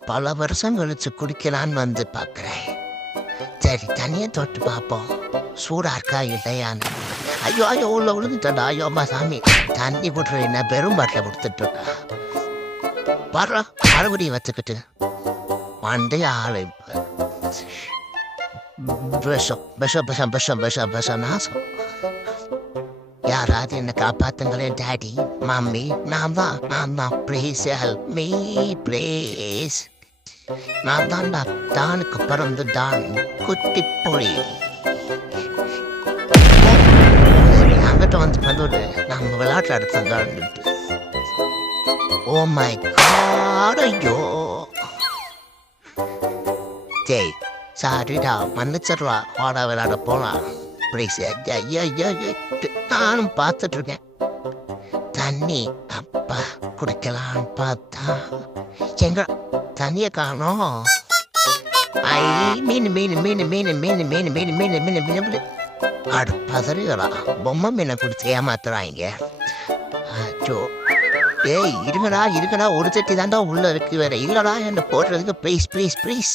பல வருஷம் கழிச்சு குடிக்கலான்னு வந்து பார்க்குறேன். சரி தண்ணியை தொட்டு பார்ப்போம், சூடா இருக்கா இல்லையான்னு. ஐயோ ஐயோ உள்ள விழுந்துட்டா. ஐயோ அம்மா சாமி, தண்ணி விட்ற என்ன பெரும் பாட்டில் கொடுத்துட்டு இருக்கா. வர்றா மறுபடியும் வச்சுக்கிட்டு மண்டே ஆளு. விஷம் விஷம் விஷம் விஷம் விஷம் விஷம் நாசம். யாராவது என்ன காப்பாத்துங்களேன் டாடி மம்மி. நான் தான் ப்ளீஸ் ஹெல்ப் மீ ப்ளீஸ். நான் தான்டா டானுக்கு பிறந்து டான் குட்டி பொழி. அங்கிட்ட வந்து நம்ம விளையாட்டு அடுத்து. ஓ மை காட் ஐயோ. ஜெய் சாரிடா மன்னிச்சிடலாம், வாடா விளையாட போலாம் ப்ளீஸ். ஐயா நானும் பார்த்துட்டு இருக்கேன் தண்ணி. அப்பா குடிக்கலான்னு பார்த்தா எங்க தண்ணியை காணோம். ஐ மீன் மீன் மீன் மீன் மீன் மீன் மீன் மீன் மீன் மீன் மீன் அடுப்பதறிகளா பொம்மை மீனை கொடுத்து ஏமாத்துறாங்க. அச்சோ ஏய் இருங்கடா ஒரு சட்டி தாண்டா உள்ள இருக்கு, வேற இல்லடா என்ன போடுறதுக்கு. Please please please.